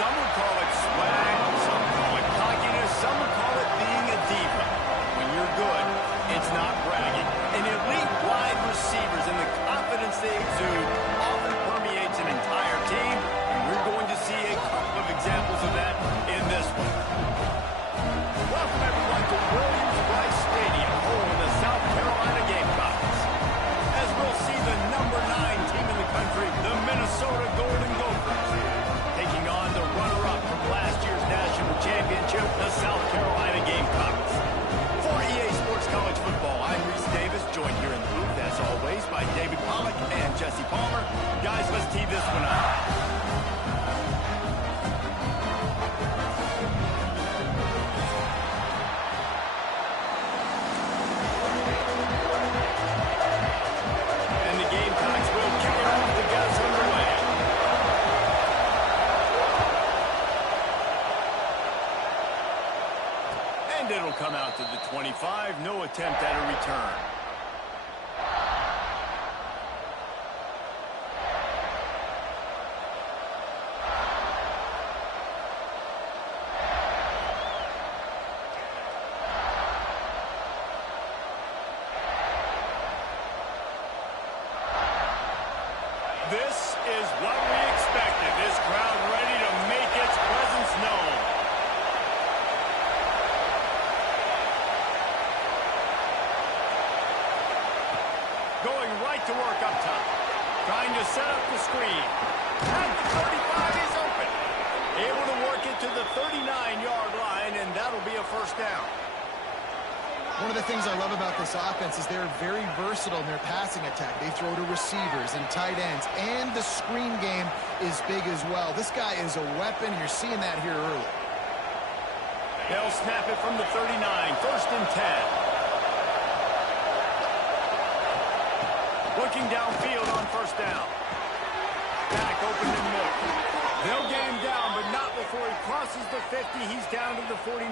Some would call it swag, some call it cockiness, some would call it being a diva. When you're good, it's not bragging. And elite wide receivers and the confidence they exude often permeates an entire team, and we're going to see a couple of examples of that in this one. Welcome everyone to Williams-Brice Stadium, home of the South Carolina Gamecocks. As we'll see the number 9 team in the country, the Minnesota Golden Gophers, taking on the runner-up from last year's national championship, the South Carolina Gamecocks. For EA Sports College Football, I'm Reese Davis, joined here in the booth, as always, by David Pollack and Jesse Palmer. Guys, let's tee this one up. It'll come out to the 25, no attempt at a return. This is what we expected. This crowd ready to make its presence known. Going right to work up top. Trying to set up the screen. At the 35, he's open. Able to work it to the 39-yard line, and that'll be a first down. One of the things I love about this offense is they're very versatile in their passing attack. They throw to receivers and tight ends, and the screen game is big as well. This guy is a weapon. You're seeing that here early. They'll snap it from the 39, first and 10. Looking downfield on first down. Back open in the middle. They'll get him down, but not before he crosses the 50. He's down to the 49.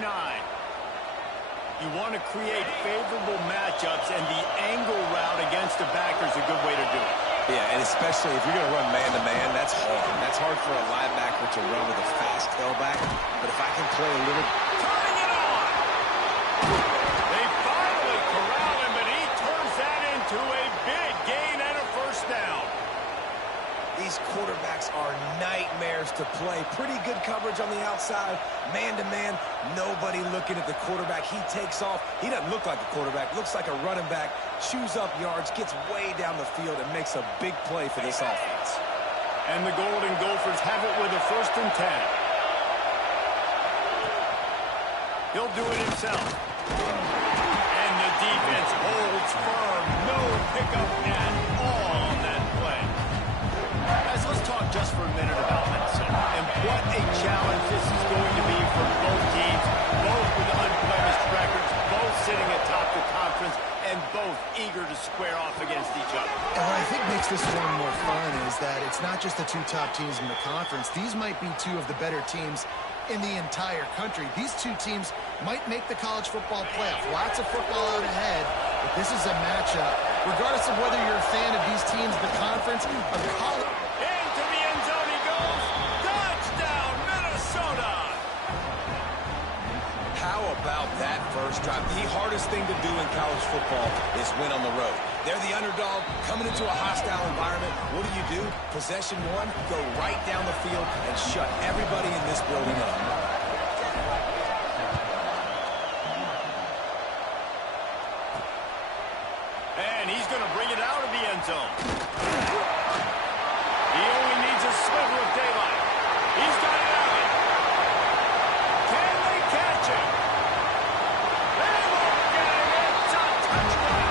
You want to create favorable matchups, and the angle route against a backer is a good way to do it. Yeah, and especially if you're going to run man-to-man, that's hard. That's hard for a linebacker to run with a fast tailback. But if I can play a little... Turning it on! They finally corral him, but he turns that into a big gain and a first down. These quarterbacks are nightmares to play. Pretty good coverage on the outside. Man-to-man, nobody looking at the quarterback. He takes off. He doesn't look like a quarterback. Looks like a running back. Chews up yards, gets way down the field, and makes a big play for this offense. And the Golden Gophers have it with a first and 10. He'll do it himself. And the defense holds firm. No pickup at all on that play. Guys, let's talk just for a minute about Minnesota. And what a challenge this is going to be for both teams. Both with unblemished records, both sitting atop the conference, and both eager to square off against each other. And what I think makes this one more fun is that it's not just the two top teams in the conference. These might be two of the better teams in the entire country. These two teams might make the college football playoff. Lots of football out ahead, but this is a matchup. Regardless of whether you're a fan of these teams, the conference, a college... Into the end zone he goes. Touchdown, Minnesota! How about that first drive? The hardest thing to do in college football is win on the road. They're the underdog, coming into a hostile environment. What do? Possession one, go right down the field and shut everybody in this building up. And he's going to bring it out of the end zone. He only needs a sliver of daylight. He's got it out. Can they catch him? They won't get him. It's a touchdown.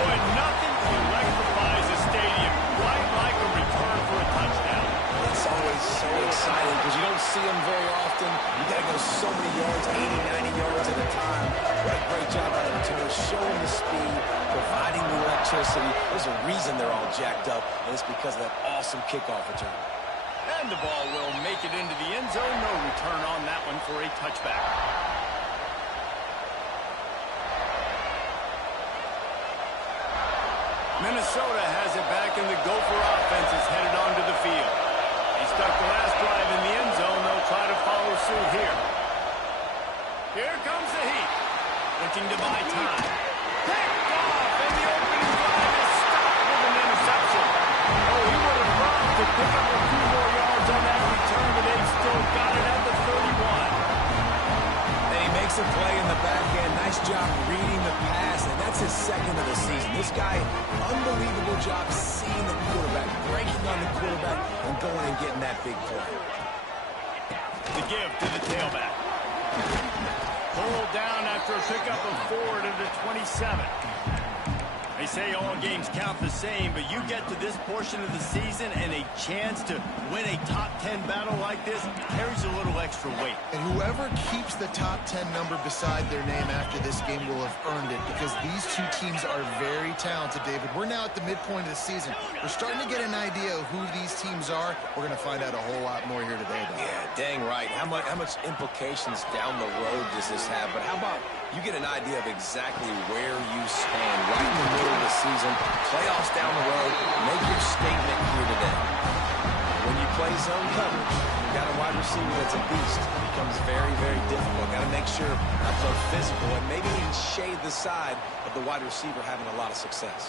Boy, nothing electrifies a stadium quite like a return for a touchdown. It's always so exciting because you don't see them very often. You got to go so many yards, 80, 90 yards at a time. What a great job by the returners, showing the speed, providing the electricity. There's a reason they're all jacked up, and it's because of that awesome kickoff return. And the ball will make it into the end zone. No return on that one for a touchback. Minnesota has it back, and the Gopher offense is headed onto the field. He stuck the last drive in the end pursuit here. Here comes the heat. Looking to buy time. Picked off, and the opening drive is stopped with an interception. Oh, he would have loved to pick up a few more yards on that return, but they've still got it at the 31. And he makes a play in the back end. Nice job reading the pass, and that's his second of the season. This guy, unbelievable job seeing the quarterback, breaking on the quarterback, and going and getting that big play. The give to the tailback. Pulled down after a pickup of 4 to the 27. They say all games count the same, but you get to this portion of the season and a chance to win a top 10 battle like this carries a little extra weight. And whoever keeps the top 10 number beside their name after this game will have earned it, because these two teams are very talented, David. We're now at the midpoint of the season. We're starting to get an idea of who these teams are. We're going to find out a whole lot more here today, though. Yeah, dang right. How much implications down the road does this have? But how about you get an idea of exactly where you stand right in the middle of the season, playoffs down the road, make your statement here today. When you play zone coverage, you got a wide receiver that's a beast. It becomes very, very difficult. Got to make sure not so physical and maybe even shade the side of the wide receiver having a lot of success.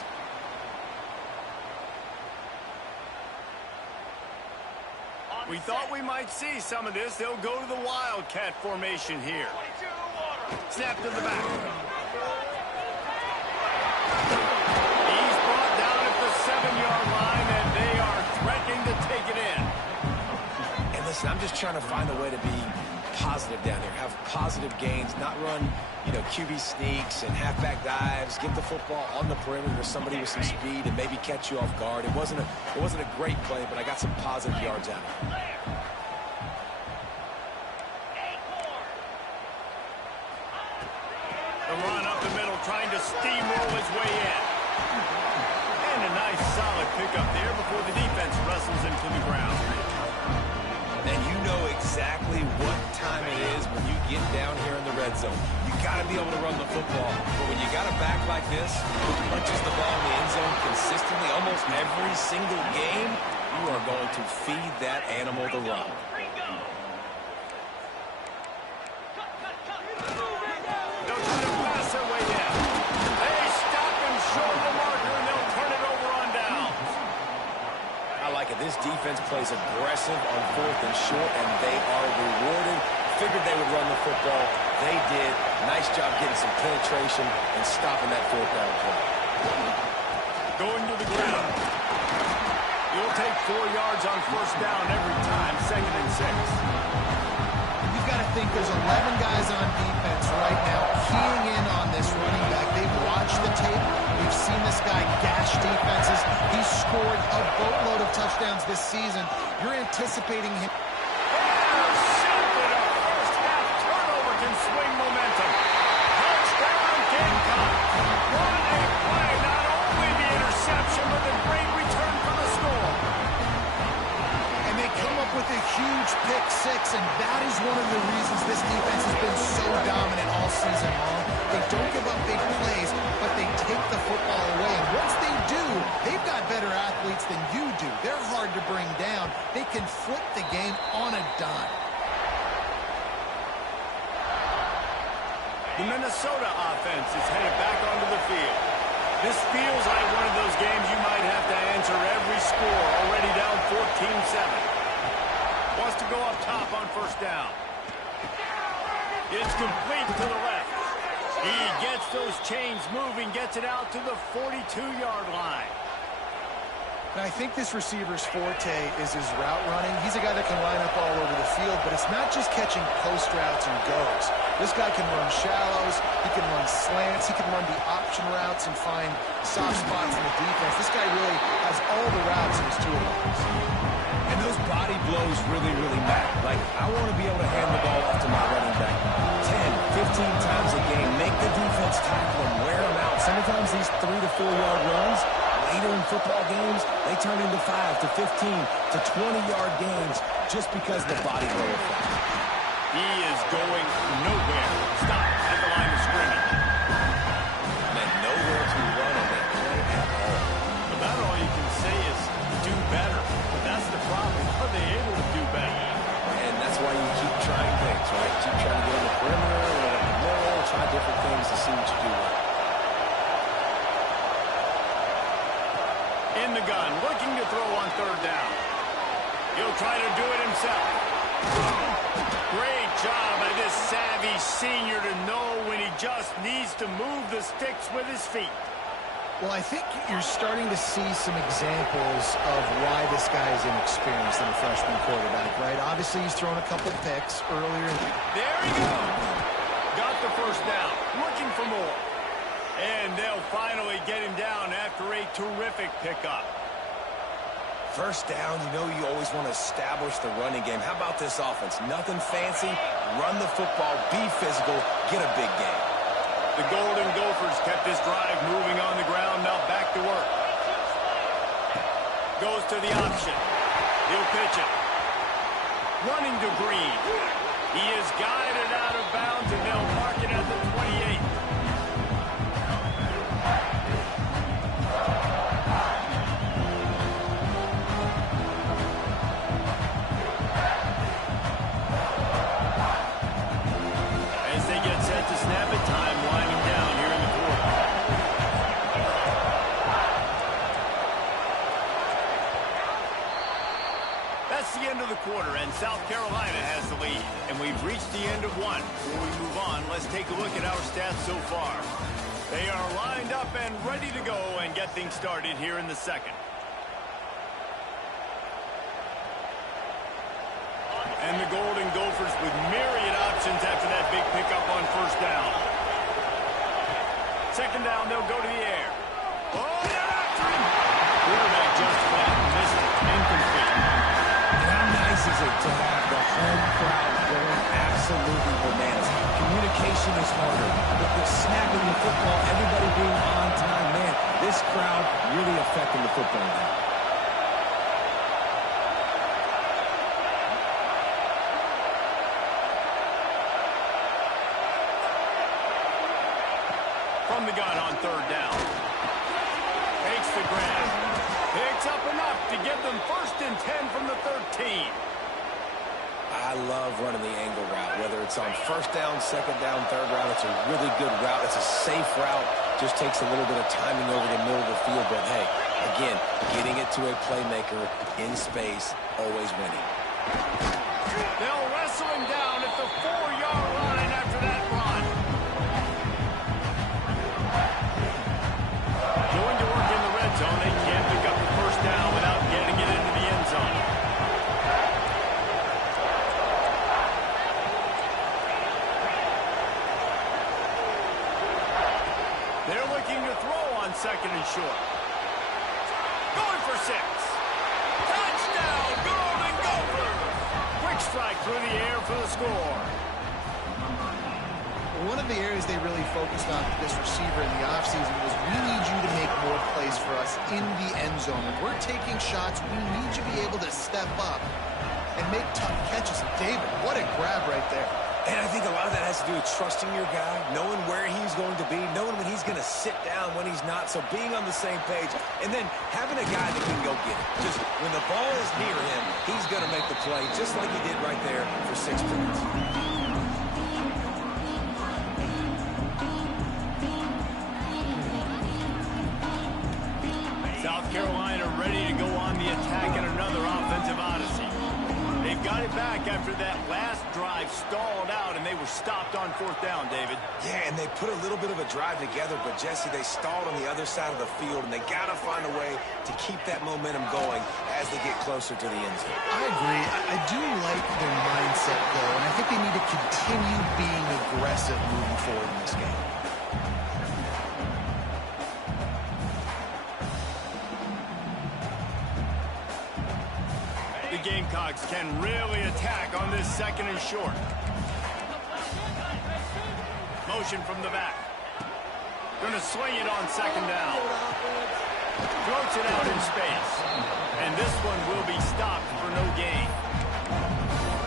We thought we might see some of this. They'll go to the Wildcat formation here. Snap to the back. He's brought down at the 7-yard line, and they are threatening to take it in. And listen, I'm just trying to find a way to be positive down here, have positive gains, not run, QB sneaks and halfback dives, get the football on the perimeter with somebody with some speed and maybe catch you off guard. It wasn't a great play, but I got some positive yards out of it. The run up the middle, trying to steamroll his way in. And a nice solid pickup there before the defense wrestles him to the ground. And you know exactly what time it is when you get down here in the red zone. You got to be able to run the football. But when you got a back like this, who punches the ball in the end zone consistently almost every single game, you are going to feed that animal the run. This defense plays aggressive on 4th and short, and they are rewarded. Figured they would run the football. They did. Nice job getting some penetration and stopping that 4th down play. Going to the ground. You'll take 4 yards on 1st down every time, 2nd and 6. You've got to think there's 11 guys on defense right now keying in on this running back. They've watched the tape. We've seen this guy gash defenses. He's scored a boatload of touchdowns this season. You're anticipating him. Intercepted. A first-half turnover can swing momentum. Touchdown, Gamecock. What a play. Not only the interception, but the great return for the score. And they come up with a huge pick six, and that is one of the reasons this defense has been so dominant all season long. They don't give up big plays, but they take the football away. And once they do, they've got better athletes than you do. They're hard to bring down. They can flip the game on a dime. The Minnesota offense is headed back onto the field. This feels like one of those games you might have to answer every score, already down 14-7. Wants to go up top on 1st down. It's complete to the left. He gets those chains moving, gets it out to the 42-yard line. And I think this receiver's forte is his route running. He's a guy that can line up all over the field, but it's not just catching post routes and goes. This guy can run shallows, he can run slants, he can run the option routes and find soft spots in the defense. This guy really has all the routes in his toolbox. And those body blows really, really matter. Like, I want to be able to hand the ball off to my running back 10, 15 times a game. Make the defense tackle him, wear him out. Sometimes these 3 to 4 yard runs, later in football games, they turn into 5 to 15 to 20-yard gains just because of the body blow effect. He is going nowhere. Stop at the line of scrimmage. And nowhere to run on that play at all. About all you can say is do better. That's the problem. Are they able to do better? And that's why you keep trying things. offense, right? Keep trying to get on the perimeter, run up the middle, try different things to see what you do with it. In the gun, looking to throw on third down. He'll try to do it himself. Great job by this savvy senior to know when he just needs to move the sticks with his feet. Well, I think you're starting to see some examples of why this guy is inexperienced in a freshman quarterback, right? Obviously, he's thrown a couple picks earlier. There he goes. Got the first down. Looking for more. And they'll finally get him down after a terrific pickup. First down, you know you always want to establish the running game. How about this offense? Nothing fancy. Run the football, be physical, get a big gain. The Golden Gophers kept this drive moving on the ground. Now back to work. Goes to the option. He'll pitch it. Running to Green. He is guided out of bounds, and they'll mark it at the 28. As they get set to snap it, time winding down here in the quarter. That's the end of the quarter, and South Carolina has the lead. And we've reached the end of one. Before we move on, let's take a look at our stats so far. They are lined up and ready to go and get things started here in the second. And the Golden Gophers with myriad options after that big pickup on first down. Second down, they'll go to the air. Oh, they're after him. Quarterback just flat missed it. Incomplete. How nice is it to have the home crowd going absolutely bananas? Communication is harder, but the snapping the football, everybody being on time, man, this crowd really affecting the football game. From the gun on third down. Takes the grab. Picks up enough to get them first and 10 from the 13. I love running the angle route, whether it's on first down, second down, third route. It's a really good route. It's a safe route. Just takes a little bit of timing over the middle of the field. But, hey, again, getting it to a playmaker in space, always winning. They'll wrestle him down at the 4-yard line after that run. Going to work in the red zone. They can't pick up the first down without getting it into the end zone. They're looking to throw on second and short. Going for 6. Touchdown, Golden Gophers! Quick strike through the air for the score. One of the areas they really focused on with this receiver in the offseason was we need you to make more plays for us in the end zone. When we're taking shots, we need you to be able to step up and make tough catches. David, what a grab right there. And I think a lot of that has to do with trusting your guy, knowing where he's going to be, knowing when he's going to sit down, when he's not, so being on the same page, and then having a guy that can go get it. Just when the ball is near him, he's going to make the play, just like he did right there for 6 points. South Carolina ready to go on the attack in another offensive odyssey. They've got it back after that last drive stalled out, and they were stopped on fourth down, David. Yeah, and they put a little bit of a drive together, but, Jesse, they stalled on the other side of the field, and they got to find a way to keep that momentum going as they get closer to the end zone. I agree. I do like their mindset, though, and I think they need to continue being aggressive moving forward in this game. The Gamecocks can really attack on this second and short. Motion from the back. Going to swing it on second down. Floats it out in space. And this one will be stopped for no gain.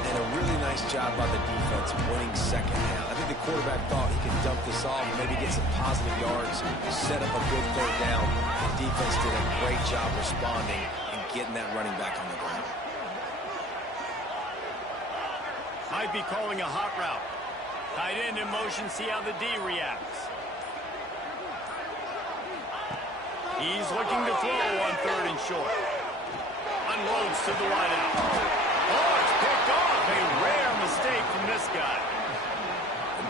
And a really nice job by the defense winning second down. I think the quarterback thought he could dump this off and maybe get some positive yards, set up a good third down. The defense did a great job responding and getting that running back on the ground. Might be calling a hot route. Tight end in motion, see how the D reacts. He's looking to throw on 3rd and short. Unloads to the wideout. Oh, it's picked off. A rare mistake from this guy.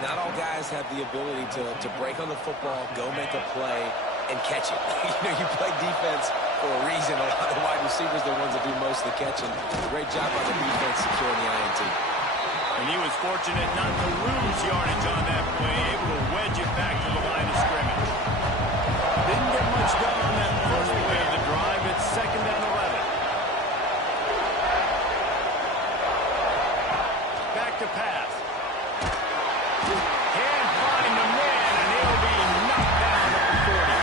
Not all guys have the ability to break on the football, go make a play, and catch it. You play defense for a reason. A lot of wide receivers are the ones that do most of the catching. Great job by the defense securing the INT. And he was fortunate not to lose yardage on that play, able to wedge it back to the line of scrimmage. Didn't get much done on that first play of the drive. It's 2nd and 11. Back to pass. Can't find the man, and he'll be knocked down at the 40.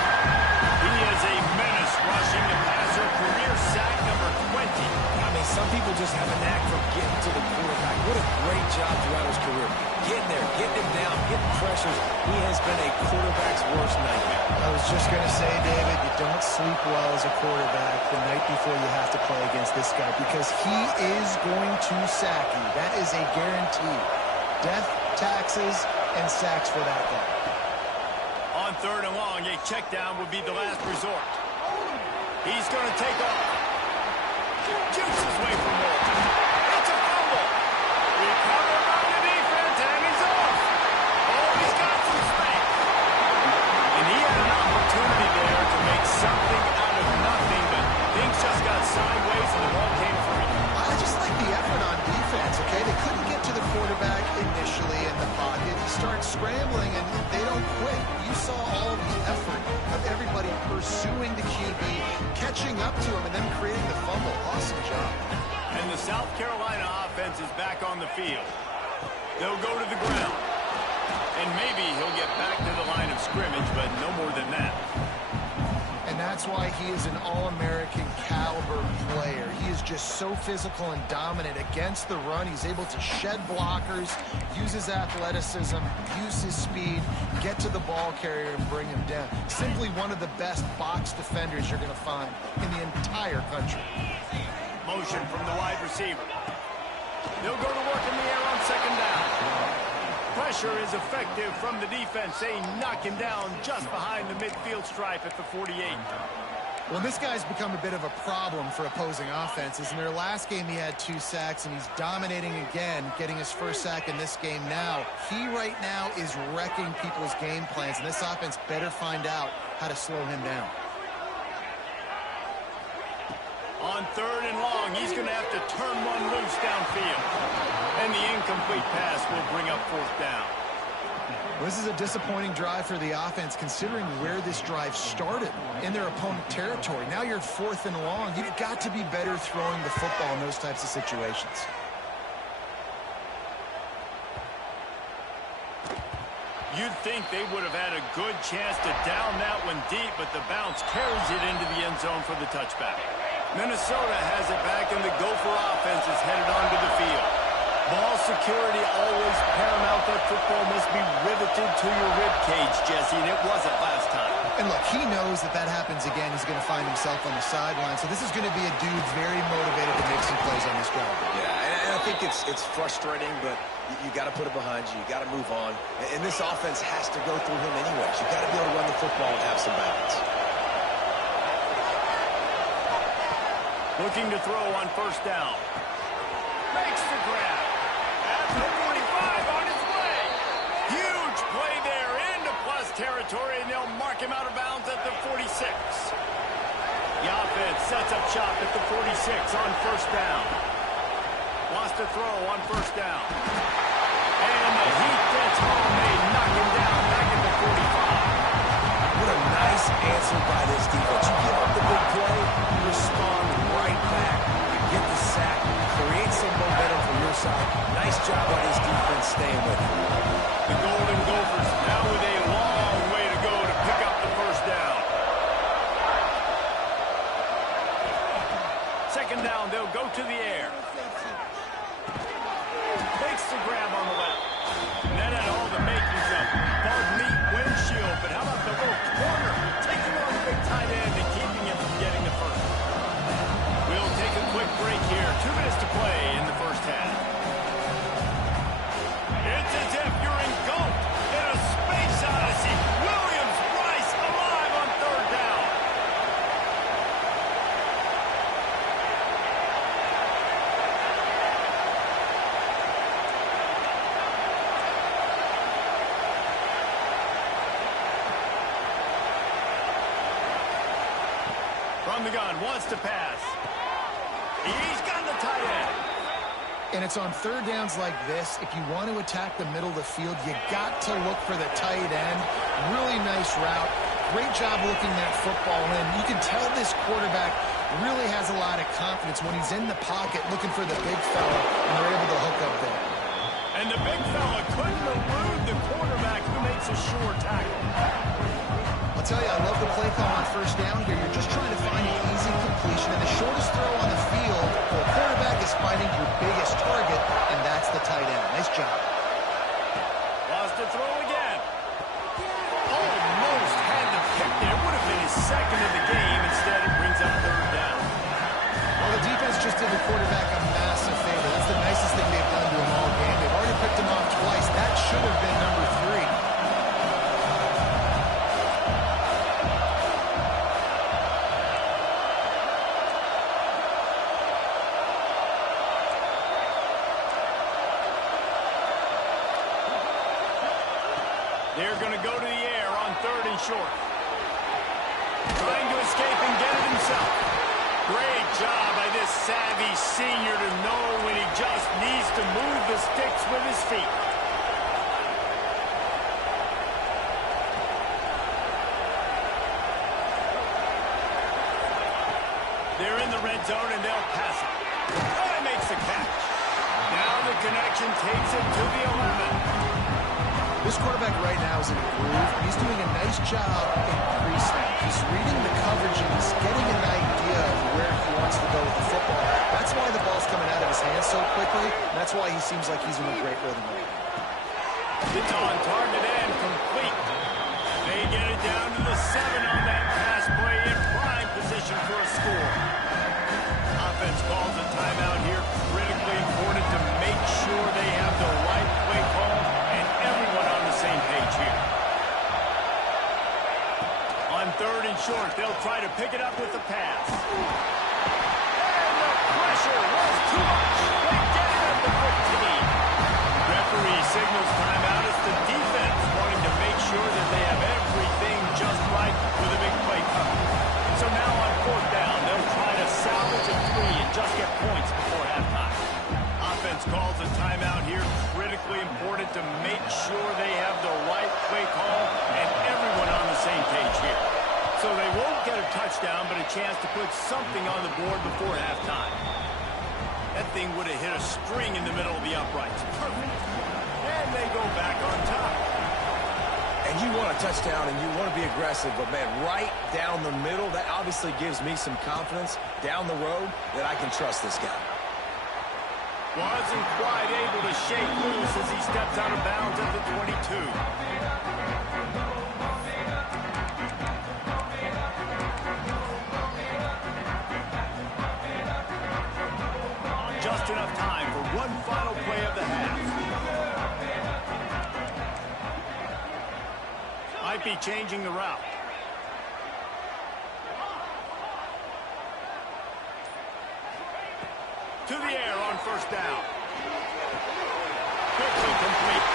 He is a menace rushing the passer, career sack number 20. I mean, some people just have a knack for getting to the quarterback. What a great job throughout his career. Getting there, getting him down, getting pressures. He has been a quarterback's worst nightmare. I was just going to say, David, you don't sleep well as a quarterback the night before you have to play against this guy because he is going to sack you. That is a guarantee. Death, taxes, and sacks for that guy. On 3rd and long, a check down would be the last resort. He's going to take off. Jukes his way for more. It's a fumble. Recovered by the defense, and he's off. Oh, he's got some space. And he had an opportunity there to make something out of nothing, but things just got sideways and the ball came free. I just like the effort on defense, okay? They couldn't get to the quarterback initially in the pocket. He starts scrambling, and they don't quit. You saw all of the effort of everybody pursuing the QB, catching up to him, and then creating the fumble. Awesome job. And the South Carolina offense is back on the field. They'll go to the ground. And maybe he'll get back to the line of scrimmage, but no more than that. And that's why he is an All-American caliber player. He is just so physical and dominant against the run. He's able to shed blockers, use his athleticism, use his speed, get to the ball carrier and bring him down. Simply one of the best box defenders you're going to find in the entire country. Motion from the wide receiver. They'll go to work in the air on 2nd down. Pressure is effective from the defense. They knock him down just behind the midfield stripe at the 48. Well, this guy's become a bit of a problem for opposing offenses. In their last game, he had 2 sacks, and he's dominating again, getting his first sack in this game now. He right now is wrecking people's game plans, and this offense better find out how to slow him down. On 3rd and long, he's going to have to turn one loose downfield. And the incomplete pass will bring up 4th down. Well, this is a disappointing drive for the offense, considering where this drive started, in their opponent territory. Now you're 4th and long. You've got to be better throwing the football in those types of situations. You'd think they would have had a good chance to down that one deep, but the bounce carries it into the end zone for the touchback. Minnesota has it back, and the Gopher offense is headed onto the field. Ball security always paramount. That football must be riveted to your rib cage, Jesse, and it wasn't last time. And look, he knows that happens again. He's going to find himself on the sideline. So this is going to be a dude very motivated to make some plays on this drive. Yeah, and I think it's frustrating, but you got to put it behind you. You got to move on. And this offense has to go through him anyways. You got to be able to run the football and have some balance. Looking to throw on 1st down. Makes the grab. At the 45 on his way. Huge play there into plus territory, and they'll mark him out of bounds at the 46. The offense sets up shop at the 46 on 1st down. Wants to throw on 1st down. And the heat gets home. They knock him down back at the 45. What a nice answer by this defense. You give up the big play, you respond right back. You get the sack, create some momentum from your side. Nice job by this defense staying with it. The Golden Gophers now with a long way to go to pick up the 1st down. 2nd down, they'll go to the air. Makes the grab on the left. And that had all the makings of bug meat windshield, but how about the little corner taking on the big tight end and keeping him from getting the 1st? We'll take a quick break here. 2 minutes to play in the 1st half. the gun, wants to pass. He's got the tight end. And it's on third downs like this. If you want to attack the middle of the field, you got to look for the tight end. Really nice route. Great job looking that football in. You can tell this quarterback really has a lot of confidence when he's in the pocket looking for the big fella, and they're able to hook up there. And the big fella couldn't elude the quarterback who makes a sure tackle. I'll tell you, I love the play call on first down here. You're just trying to find an easy completion, and the shortest throw on the field for a quarterback is finding your biggest target, and that's the tight end. Nice job. Lost to throw again. Almost had to pick there. Would have been his second of the game. Instead, it brings up third down. Well, the defense just did the quarterback a massive favor. That's the nicest thing they've done to him all game. They've already picked him off twice. That should have been number 3. They're going to go to the air on third and short. Trying to escape and get it himself. Great job by this savvy senior to know when he just needs to move the sticks with his feet. They're in the red zone and they'll pass it. Oh, he makes the catch. Now the connection takes it to the 11. This quarterback right now is in a groove. He's doing a nice job in pre-snap. He's reading the coverage and he's getting an idea of where he wants to go with the football. That's why the ball's coming out of his hands so quickly. And that's why he seems like he's in a great rhythm right now. It's on target and complete. They get it down to the 7 on that pass play in prime position for a score. Offense calls a timeout here. Critically important to make sure they have the right play call and everyone on the same page here. On third and short, they'll try to pick it up with the pass. And the pressure was too much. They get it at the 15. Referee signals timeout as the defense wanting to make sure that they have everything just right with a big play coming. So now on fourth down, they'll try to salvage a 3 and just get points before halftime. Offense calls a timeout here. Critically important to make sure they have the right play call and everyone on the same page here. So they won't get a touchdown, but a chance to put something on the board before halftime. That thing would have hit a string in the middle of the uprights. Perfect. And they go back on top. And you want a touchdown and you want to be aggressive, but, man, right down the middle, that obviously gives me some confidence down the road that I can trust this guy. Wasn't quite able to shake loose as he steps out of bounds at the 22. Just enough time for one final play of the half. Might be changing the route. To the air on first down. Quickly complete.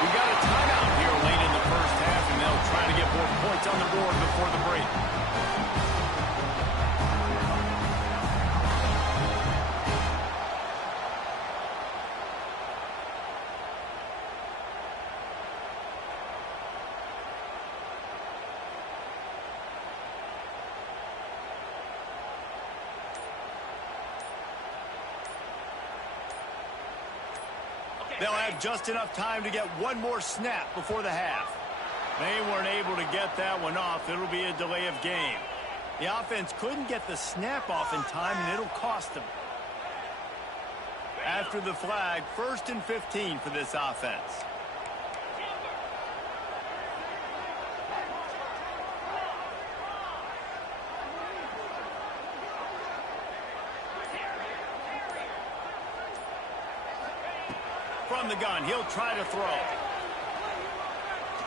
We got a timeout here late in the first half, and they'll try to get more points on the board before the break. They'll have just enough time to get one more snap before the half. They weren't able to get that one off. It'll be a delay of game. The offense couldn't get the snap off in time, and it'll cost them. After the flag, 1st and 15 for this offense. From the gun, he'll try to throw.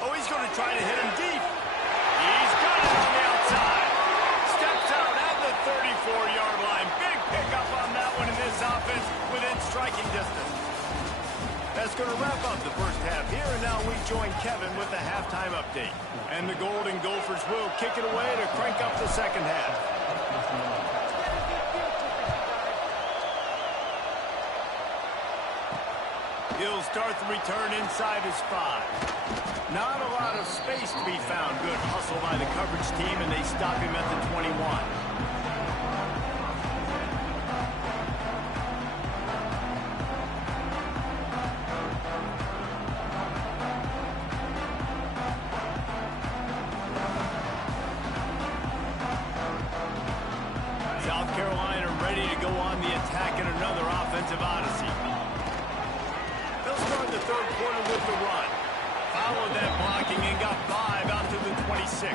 Oh, he's going to try to hit him deep. He's got it on the outside. Steps out at the 34-yard line. Big pickup on that one in this offense within striking distance. That's going to wrap up the first half here, and now we join Kevin with the halftime update. And the Golden Gophers will kick it away to crank up the second half. He'll start the return inside his 5. Not a lot of space to be found. Good hustle by the coverage team, and they stop him at the 21. South Carolina ready to go on the attack in another offensive odyssey. They'll start the third quarter with the run. Followed that blocking and got 5 out to the 26.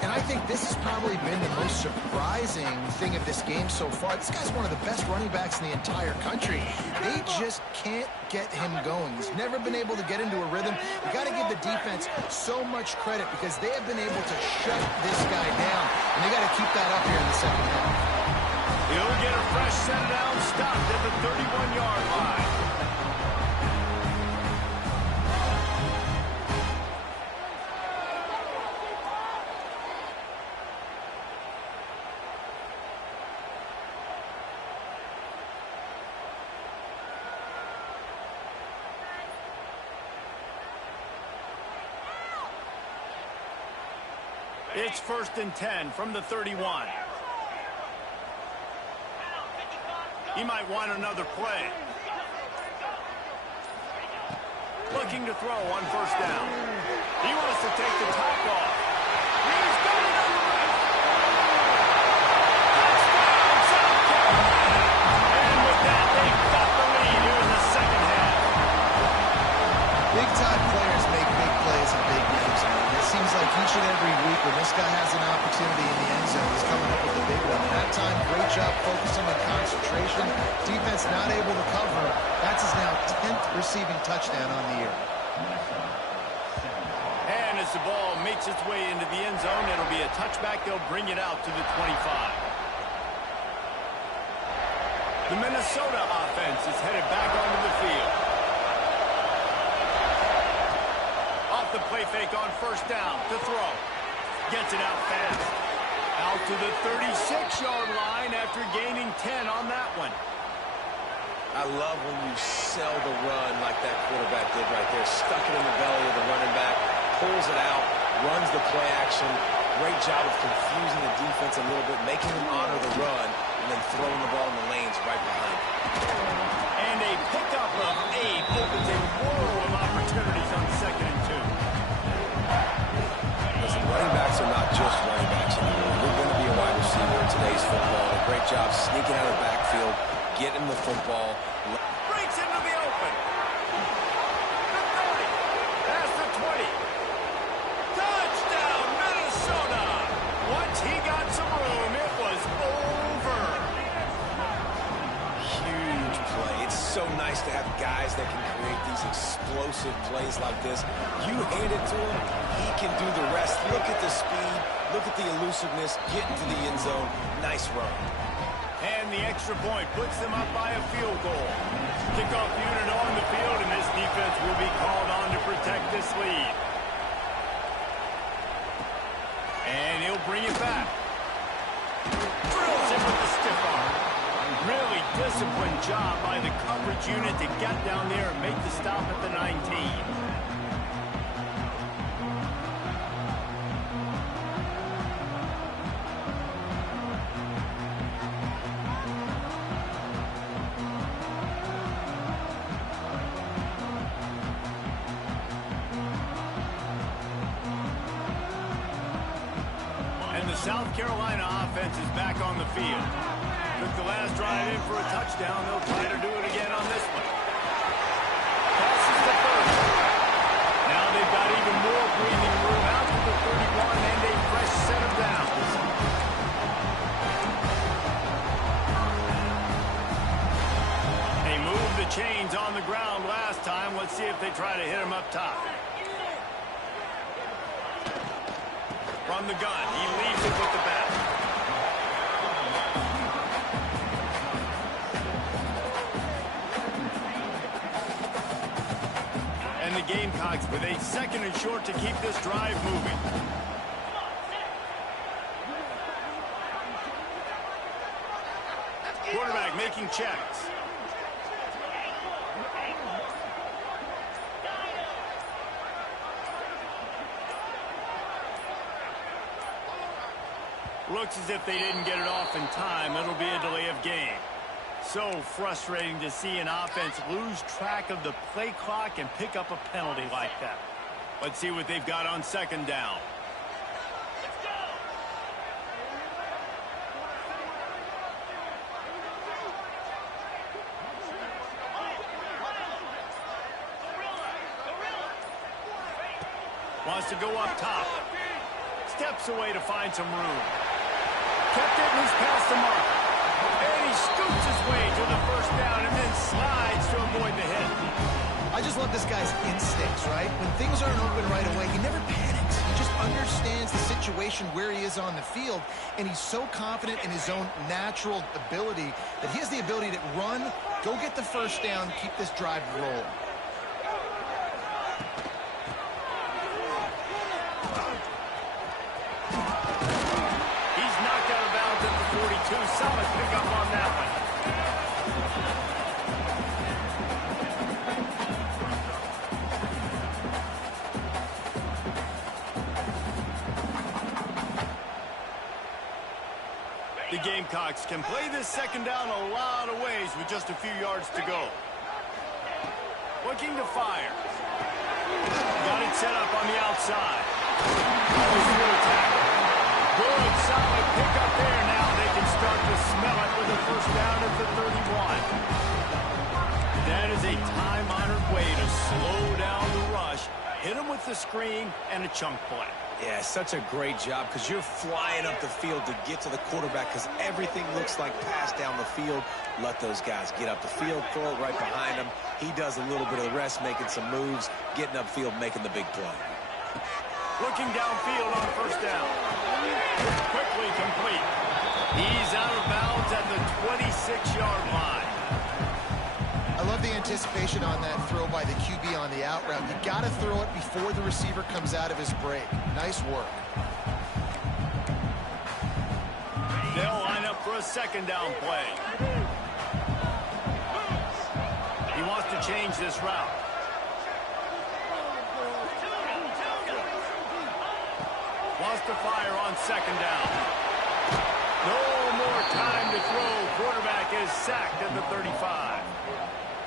And I think this has probably been the most surprising thing of this game so far. This guy's one of the best running backs in the entire country. They just can't get him going. He's never been able to get into a rhythm. You got to give the defense so much credit because they have been able to shut this guy down. And they got to keep that up here in the second half. He'll get a fresh set down, stopped at the 31-yard line. It's 1st and 10 from the 31. He might want another play. Looking to throw on 1st down. He wants to take the top off. He's got it on the right. Touchdown, South Carolina. And with that, they've got the lead here in the second half. Big-time players make big plays in big games. It seems like each and every week when this guy has an opportunity in the end zone, he's coming up with a big one. And that time, great job focusing on concentration. Defense not able to cover him. That's his now 10th receiving touchdown on the year. And as the ball makes its way into the end zone, it'll be a touchback. They'll bring it out to the 25. The Minnesota offense is headed back onto the field. The play fake on 1st down to throw. Gets it out fast. Out to the 36-yard line after gaining 10 on that one. I love when you sell the run like that quarterback did right there. Stuck it in the belly of the running back, pulls it out, runs the play action. Great job of confusing the defense a little bit, making them honor the run, and then throwing the ball in the lanes right behind. And a pickup of 8 opens a world of opportunities on 2nd and 2. Running backs are not just running backs anymore. You're going to be a wide receiver in today's football. A great job sneaking out of the backfield, getting the football. Breaks into the open. The 30. Past the 20. Touchdown, Minnesota. Once he got some room, it was over. Huge play. It's so nice to have guys that can create these explosive plays like this. You hand it to him, he can do the rest. Look at the speed, look at the elusiveness, get into the end zone. Nice run. And the extra point puts them up by a field goal. Kickoff unit on the field, and this defense will be called on to protect this lead. And he'll bring it back. Drills him with the stiff arm. Really disciplined job by the coverage unit to get down there and make the stop at the 19. And the South Carolina offense is back on the field. Took the last drive in for a touchdown. They'll try to do it again on this one. Passes the 1st. Now they've got even more breathing room out to the 31 and a fresh set of downs. They moved the chains on the ground last time. Let's see if they try to hit him up top. From the gun, he leaves it with the bat. And the Gamecocks with a 2nd and short to keep this drive moving. Quarterback making checks. Looks as if they didn't get it off in time. It'll be a delay of game. So frustrating to see an offense lose track of the play clock and pick up a penalty like that. Let's see what they've got on second down. Wants to go up top. Steps away to find some room. Kept it and he's past the mark. And he scoots his way to the first down and then slides to avoid the hit. I just love this guy's instincts, right? When things aren't open right away, he never panics. He just understands the situation where he is on the field, and he's so confident in his own natural ability that he has the ability to run, go get the first down, keep this drive rolling. Solid pickup on that one. The Gamecocks can play this second down a lot of ways with just a few yards to go. Looking to fire. Got it set up on the outside. Always through tackle. Good, solid pickup there. Now they can start to smell it with a first down at the 31. That is a time-honored way to slow down the rush, hit them with the screen, and a chunk play. Yeah, such a great job because you're flying up the field to get to the quarterback because everything looks like pass down the field. Let those guys get up the field, throw it right behind him. He does a little bit of the rest, making some moves, getting upfield, making the big play. Looking downfield on first down. Quickly complete. He's out of bounds at the 26-yard line. I love the anticipation on that throw by the QB on the out route. You got to throw it before the receiver comes out of his break. Nice work. They'll line up for a second down play. He wants to change this route. Wants to fire on second down. No more time to throw. Quarterback is sacked at the 35.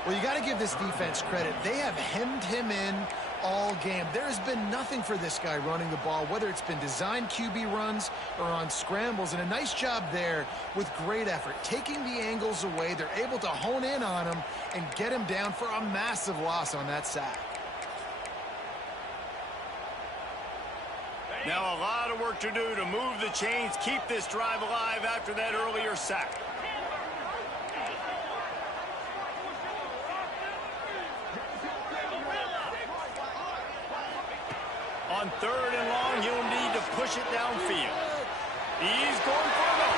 Well, you got to give this defense credit. They have hemmed him in all game. There has been nothing for this guy running the ball, whether it's been designed QB runs or on scrambles, and a nice job there with great effort. Taking the angles away, they're able to hone in on him and get him down for a massive loss on that sack. Now a lot of work to do to move the chains, keep this drive alive after that earlier sack. On third and long, he'll need to push it downfield. He's going for it.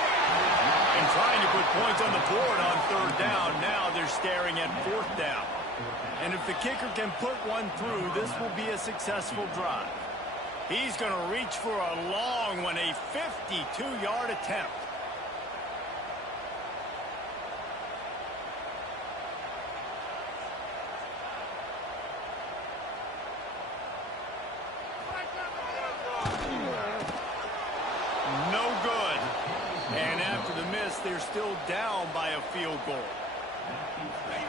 And trying to put points on the board on third down. Now they're staring at fourth down. And if the kicker can put one through, this will be a successful drive. He's going to reach for a long one, a 52-yard attempt. No good. And after the miss, they're still down by a field goal.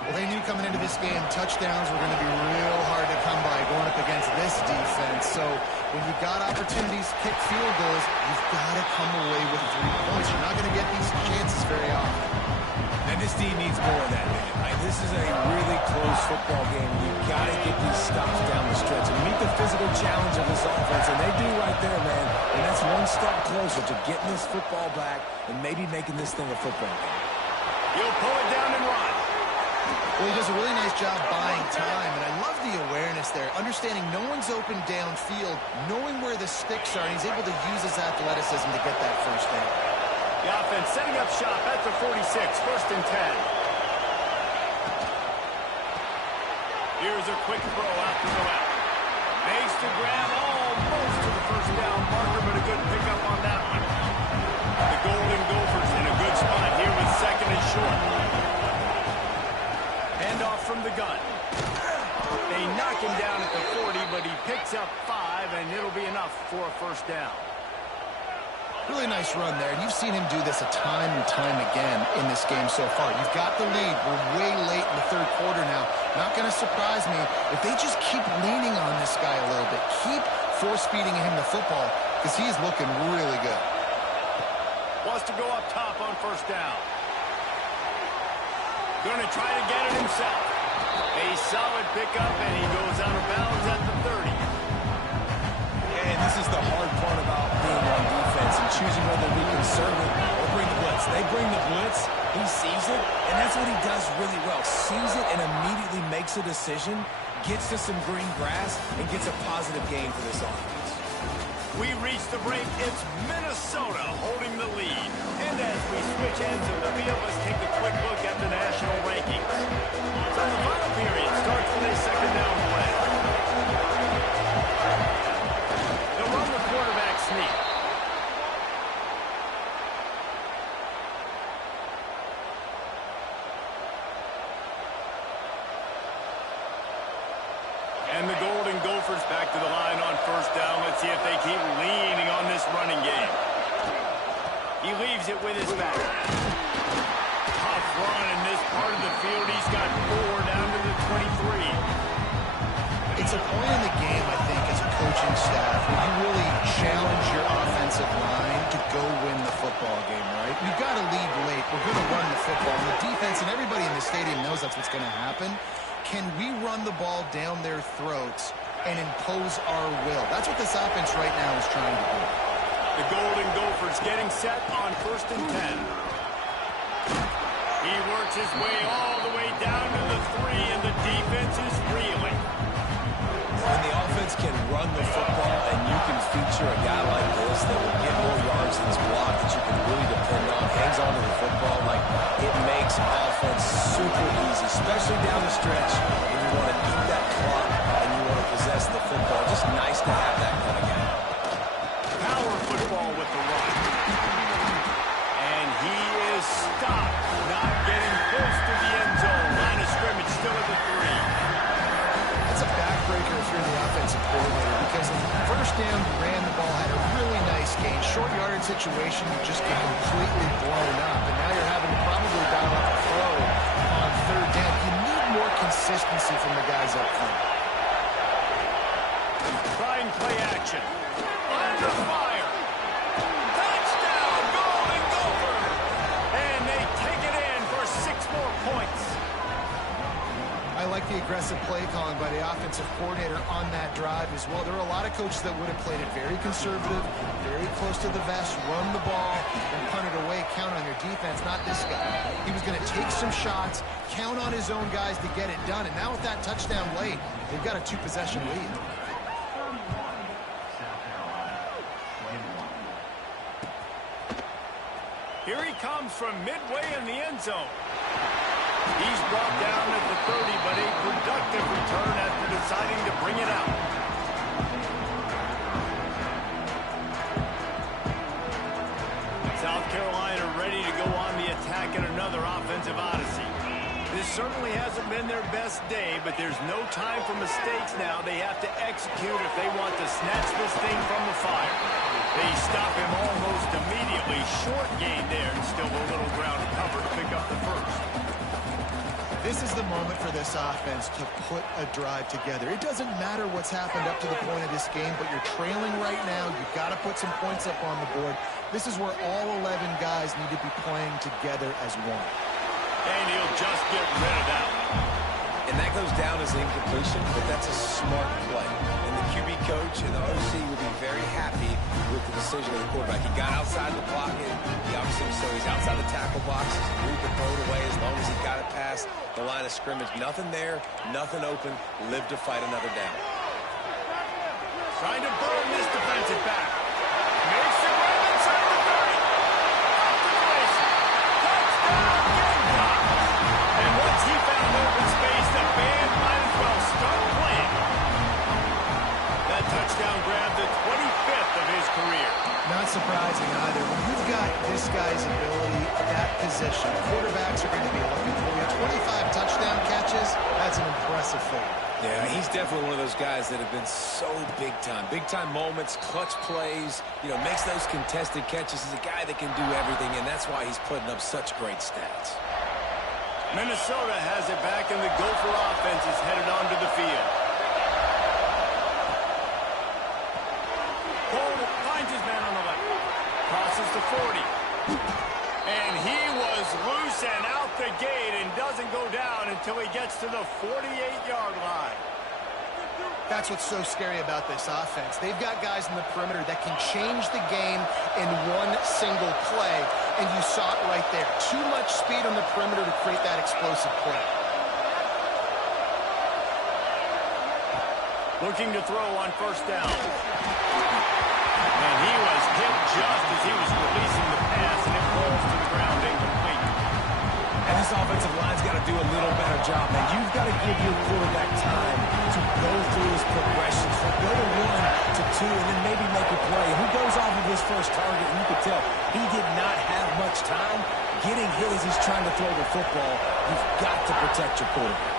Well, they knew coming into this game touchdowns were going to be real hard to come by going up against this defense. So when you've got opportunities to kick field goals, you've got to come away with 3 points. You're not going to get these chances very often. And this team needs more of that, man. This is a really close football game. You've got to get these stops down the stretch and meet the physical challenge of this offense. And they do right there, man. And that's one step closer to getting this football back and maybe making this thing a football game. He'll pull it down and run. Well, he does a really nice job buying time, and I love the awareness there, understanding no one's open downfield, knowing where the sticks are, and he's able to use his athleticism to get that first down. The offense setting up shop at the 46, first and 10. Here's a quick throw out to the left. Makes the grab almost to the first down marker, but a good pickup on that one. The Golden Gophers in a good spot here with second and short. Handoff from the gun. They knock him down at the 40, but he picks up 5, and it'll be enough for a first down. Really nice run there, and you've seen him do this a time and time again in this game so far. You've got the lead. We're way late in the third quarter now. Not going to surprise me if they just keep leaning on this guy a little bit. Keep force-feeding him the football because he's looking really good. Wants to go up top on first down. Going to try to get it himself. A solid pickup, and he goes out of bounds at the 30. And this is the hard part about being on defense and choosing whether to be conservative or bring the blitz. They bring the blitz, he sees it, and that's what he does really well. Sees it and immediately makes a decision, gets to some green grass, and gets a positive gain for this offense. We reach the break. It's Minnesota holding the lead. And as we switch ends of the field, let's take a quick look at the national rankings. So the final period starts with a second down play. They'll run the quarterback sneak. And the Golden Gophers back to the line on first down. Let's see if they keep leaning on this running game. He leaves it with his back. Tough run in this part of the field. He's got 4 down to the 23. It's a point in the game, I think, as a coaching staff, where you really challenge your offensive line to go win the football game, right? We've got to lead late. We're going to run the football. And the defense and everybody in the stadium knows that's what's going to happen. Can we run the ball down their throats and impose our will? That's what this offense right now is trying to do. The Golden Gophers getting set on 1st and 10. He works his way all the way down to the 3, and the defense is reeling. When the offense can run the football and you can feature a guy like this that will get more yards than his block that you can really depend on, hangs on to the football, like it makes offense super easy, especially down the stretch when you want to eat that clock and you want to possess the football. Just nice to have that kind of game. Power football with the run. And he is stopped, not getting close to the end zone. Line of scrimmage still at the 3. That's a backbreaker if you're the offensive coordinator, because in first down, you ran the ball, had a really nice gain. Short yardage situation, you just get completely blown up, and now you're having to probably dial up a throw on third down. You need more consistency from the guys up front. Trying play action. Under fire. Touchdown, Golden Gophers! And they take it in for 6 more points. I like the aggressive play calling by the offensive coordinator on that drive as well. There are a lot of coaches that would have played it very conservative, very close to the vest, run the ball, and punt it away, count on your defense, not this guy. He was going to take some shots, count on his own guys to get it done, and now with that touchdown late, they've got a 2-possession lead. Here he comes from midway in the end zone. He's brought down at the 30, but a productive return after deciding to bring it out. South Carolina ready to go on the attack in another offensive odyssey. This certainly hasn't been their best day, but there's no time for mistakes now. They have to execute if they want to snatch this thing from the fire. They stop him almost immediately. Short gain there, and still a little ground cover to pick up the first. This is the moment for this offense to put a drive together. It doesn't matter what's happened up to the point of this game, but you're trailing right now. You've got to put some points up on the board. This is where all 11 guys need to be playing together as one. And he'll just get rid of that one. And that goes down as an incompletion, but that's a smart play. And the QB coach and the OC will be very happy with the decision of the quarterback. He got outside the pocket. He obviously, so he's outside the tackle box. He moved the throw it away as long as he got it past the line of scrimmage. Nothing there, nothing open. Live to fight another down. Trying to burn this defensive back. Makes the grab inside the 30. Off to the races. Touchdown, Gamecocks. And once he found open space, the band might as well start playing. That touchdown grab, the 25th of his career. Not surprising either. When you've got this guy's ability at that position, quarterbacks are going to be looking for you. 25 touchdown catches, that's That's an impressive thing. Yeah, he's definitely one of those guys that have been so big time. Big time moments, clutch plays, makes those contested catches. He's a guy that can do everything, and that's why he's putting up such great stats. Minnesota has it back, and the Gopher offense is headed onto the field. Cole finds his man on the left. Crosses to 40. And he was loose and out the gate and doesn't go down until he gets to the 48-yard line. That's what's so scary about this offense. They've got guys in the perimeter that can change the game in one single play, and you saw it right there. Too much speed on the perimeter to create that explosive play. Looking to throw on first down. And he was hit just as he was releasing the pass, and it rolls to the ground incomplete. And this offensive line's got to do a little better job, man. You've got to give your quarterback time to go through his progressions, from go to 1 to 2, and then maybe make a play. And he goes off of his first target, and you could tell he did not have much time getting hit as he's trying to throw the football. You've got to protect your quarterback.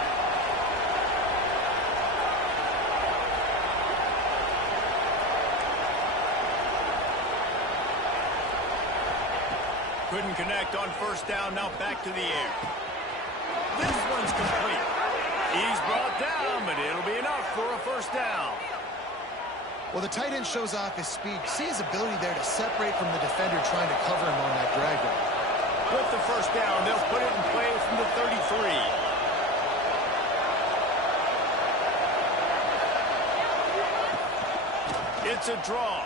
Couldn't connect on first down, now back to the air. This one's complete. He's brought down, but it'll be enough for a first down. Well, the tight end shows off his speed. See his ability there to separate from the defender trying to cover him on that drag route. With the first down, they'll put it in play from the 33. It's a draw.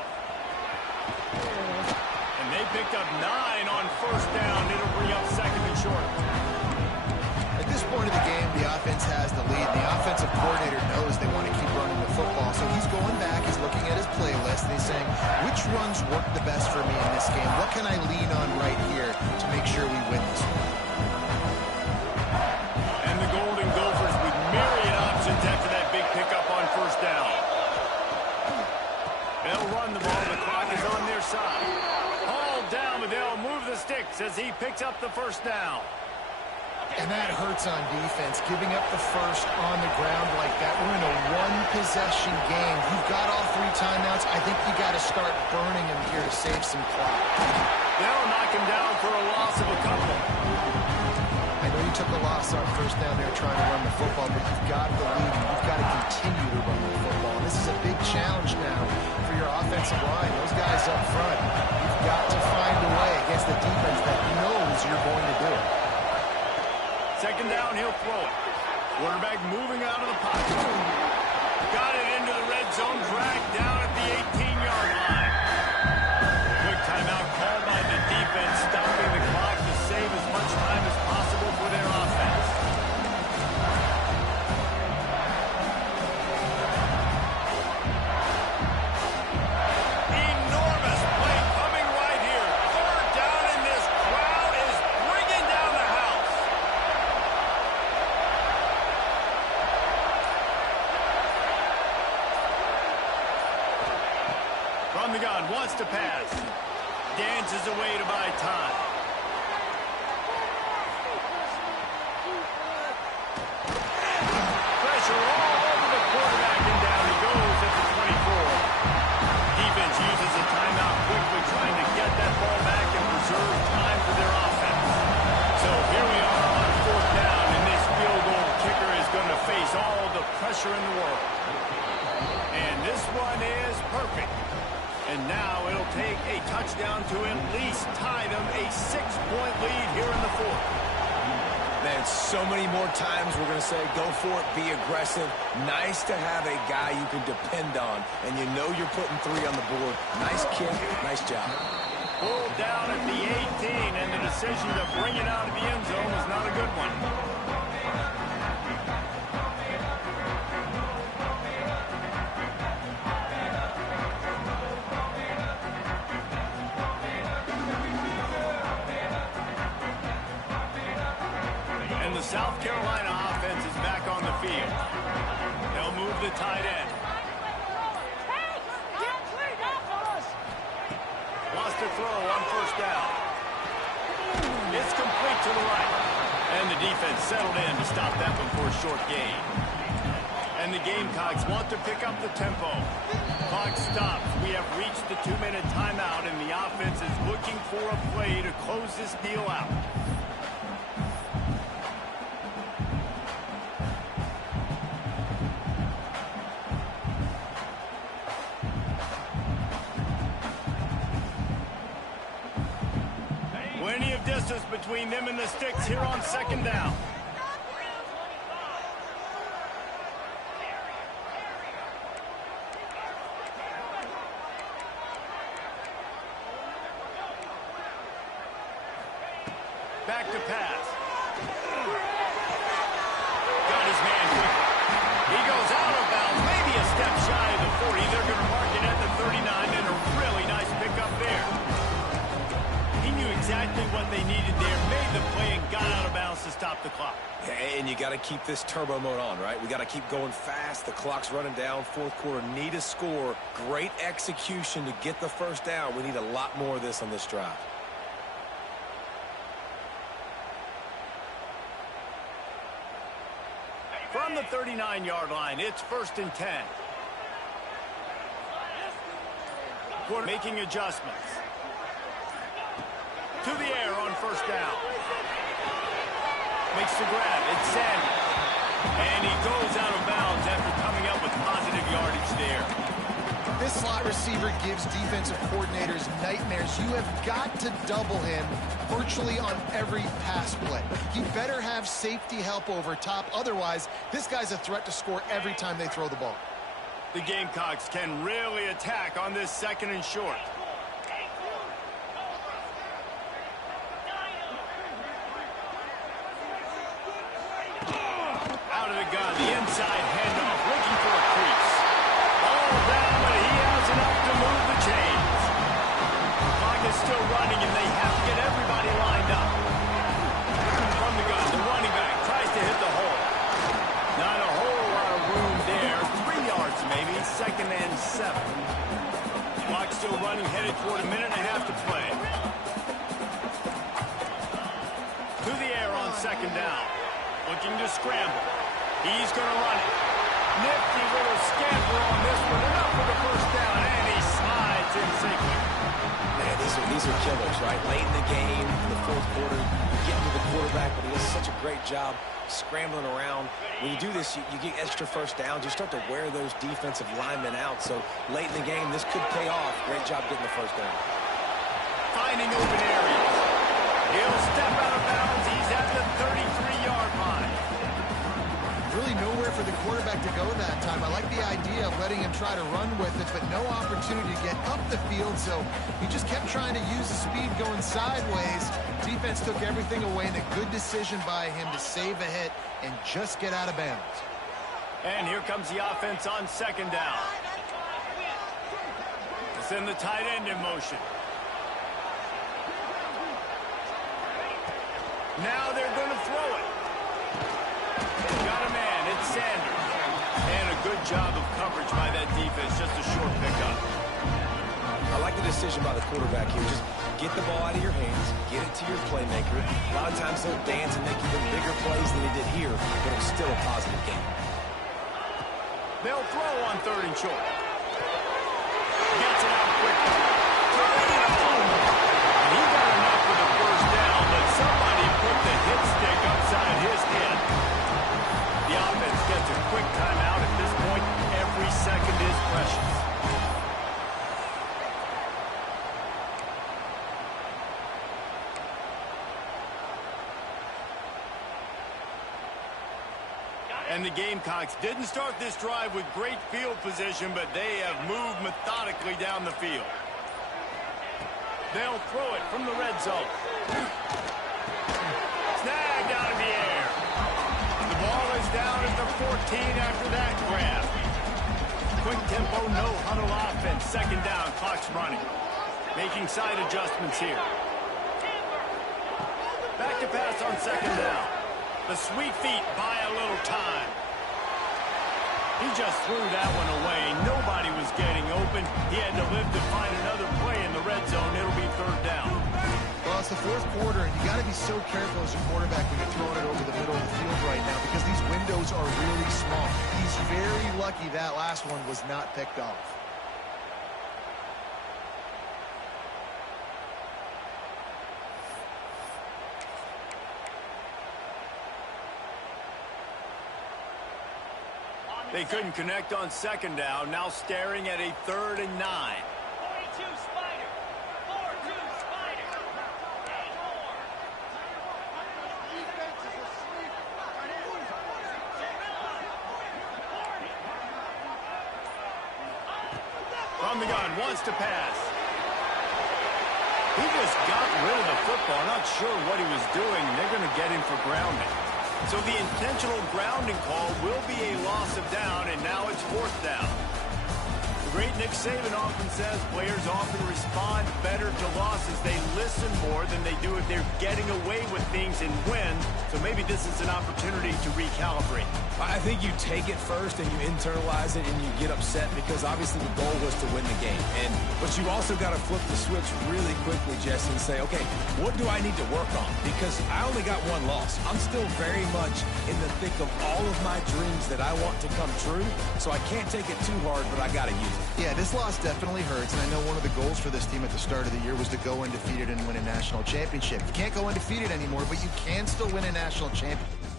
And they picked up 9 on first down. It'll bring up second and short. At this point of the game, the offense has the lead. The offensive coordinator knows they want to keep running the football, so he's going back, he's looking at his playlist, and he's saying, which runs work the best for me in this game? What can I lean on right here to make sure we win this one? And the Golden Gophers with myriad options after that big pickup on first down. They'll run the ball. The clock is on their side. Hauled down, but they'll move the sticks as he picks up the first down. And that hurts on defense, giving up the first on the ground like that. We're in a one-possession game. You've got all 3 timeouts. I think you got to start burning him here to save some clock. They'll knock him down for a loss of a couple. I know you took a loss on first down there trying to run the football, but you've got the lead, and you've got to continue to run the football. And this is a big challenge now for your offensive line. Those guys up front, you've got to find a way against the defense that knows you're going to do it. Second down, he'll throw it. Quarterback moving out of the pocket. Got it into the red zone, dragged down at the 18-yard line. Quick timeout called by the defense, stopping the clock to save as much time as possible for their offense. Enormous play coming right here. Third down, and this crowd is bringing down the house. From the gun, wants to pass. Dances away to buy time. Pressure all over the quarterback, and down he goes at the 24. Defense uses a timeout quickly, trying to get that ball back and preserve time for their offense. So here we are on fourth down, and this field goal kicker is going to face all the pressure in the world. And this one is perfect. And now it'll take a touchdown to at least tie them a 6-point lead here in the fourth. Man, so many more times we're going to say, go for it, be aggressive. Nice to have a guy you can depend on, and you know you're putting 3 on the board. Nice kick, nice job. Pulled down at the 18, and the decision to bring it out of the end zone was not a good one. And the South Carolina offense is back on the field. They'll move the tight end. Lost a throw on first down. It's complete to the right. And the defense settled in to stop that one for a short gain. And the Gamecocks want to pick up the tempo. Clock stops. We have reached the 2-minute timeout, and the offense is looking for a play to close this deal out. Plenty of distance between them and the sticks here on second down. Back to pass. Got his man quickly. He goes out of bounds, maybe a step shy of the 40. They're going to mark it at the 39, and a really nice pickup there. He knew exactly what they needed there, made the play, and got out of bounds to stop the clock. And you got to keep this turbo mode on, right? We got to keep going fast. The clock's running down. Fourth quarter, need a score. Great execution to get the first down. We need a lot more of this on this drive. From the 39-yard line, it's 1st and 10. Quarter making adjustments. To the air on 1st down. Makes the grab. It's Sanders. And he goes out of bounds after coming up with positive yardage there. This slot receiver gives defensive coordinators nightmares. You have got to double him virtually on every pass play. He better have safety help over top. Otherwise, this guy's a threat to score every time they throw the ball. The Gamecocks can really attack on this 2nd and short. Out of the gun, the inside handoff, looking for a crease. All down, but he has enough to move the chains. The clock is still running, and they have to get everybody lined up. From the gun, the running back tries to hit the hole. Not a whole lot of room there. 3 yards maybe, 2nd and 7. Clock still running, headed toward a minute and a half to play. To the air on 2nd down. Looking to scramble. He's going to run it. Nifty little scamper on this one. Enough for the 1st down, and he slides in safely. Man, these are killers, right? Late in the game, in the 4th quarter, you get to the quarterback, but he does such a great job scrambling around. When you do this, you get extra 1st downs. You start to wear those defensive linemen out. So late in the game, this could pay off. Great job getting the 1st down. Finding open areas. He'll step out of bounds. He's at the 33-yard line. Really nowhere for the quarterback to go that time. I like the idea of letting him try to run with it, but no opportunity to get up the field, so he just kept trying to use the speed going sideways. Defense took everything away, and a good decision by him to save a hit and just get out of bounds. And here comes the offense on 2nd down. Send the tight end in motion. Now they're going to throw it. Got a man, it's Sanders. And a good job of coverage by that defense, just a short pickup. I like the decision by the quarterback here. Just get the ball out of your hands, get it to your playmaker. A lot of times they'll dance and make even bigger plays than they did here, but it's still a positive game. They'll throw on 3rd and short. Gets it out quickly. And he got enough for the 1st down, but somebody put the hit stick upside his head. The offense gets a quick timeout. At this point, every second is precious. And the Gamecocks didn't start this drive with great field position, but they have moved methodically down the field. They'll throw it from the red zone. Snagged out of the air. The ball is down at the 14 after that grab. Quick tempo, no huddle offense. 2nd down, clock's running. Making side adjustments here. Back to pass on 2nd down. The sweet feet buy a little time. He just threw that one away. Nobody was getting open. He had to live to find another play in the red zone. It'll be 3rd down. Well, it's the fourth quarter, and you got to be so careful as a quarterback when you're throwing it over the middle of the field right now because these windows are really small. He's very lucky that last one was not picked off. They couldn't connect on second down. Now staring at a 3rd and 9. 42 Spider. 4-2 Spider. 8 more. From the gun, wants to pass. He just got rid of the football. Not sure what he was doing. They're going to get him for grounding. So the intentional grounding call will be a loss of down, and now it's 4th down. The great Nick Saban often says players often respond better to losses. They listen more than they do if they're getting away with things and win. So maybe this is an opportunity to recalibrate. I think you take it first and you internalize it and you get upset because obviously the goal was to win the game. But you also got to flip the switch really quickly, Jesse, and say, okay, what do I need to work on? Because I only got one loss. I'm still very much in the thick of all of my dreams that I want to come true. So I can't take it too hard, but I got to use it. Yeah, this loss definitely hurts, and I know one of the goals for this team at the start of the year was to go undefeated and win a national championship. You can't go undefeated anymore, but you can still win a national championship.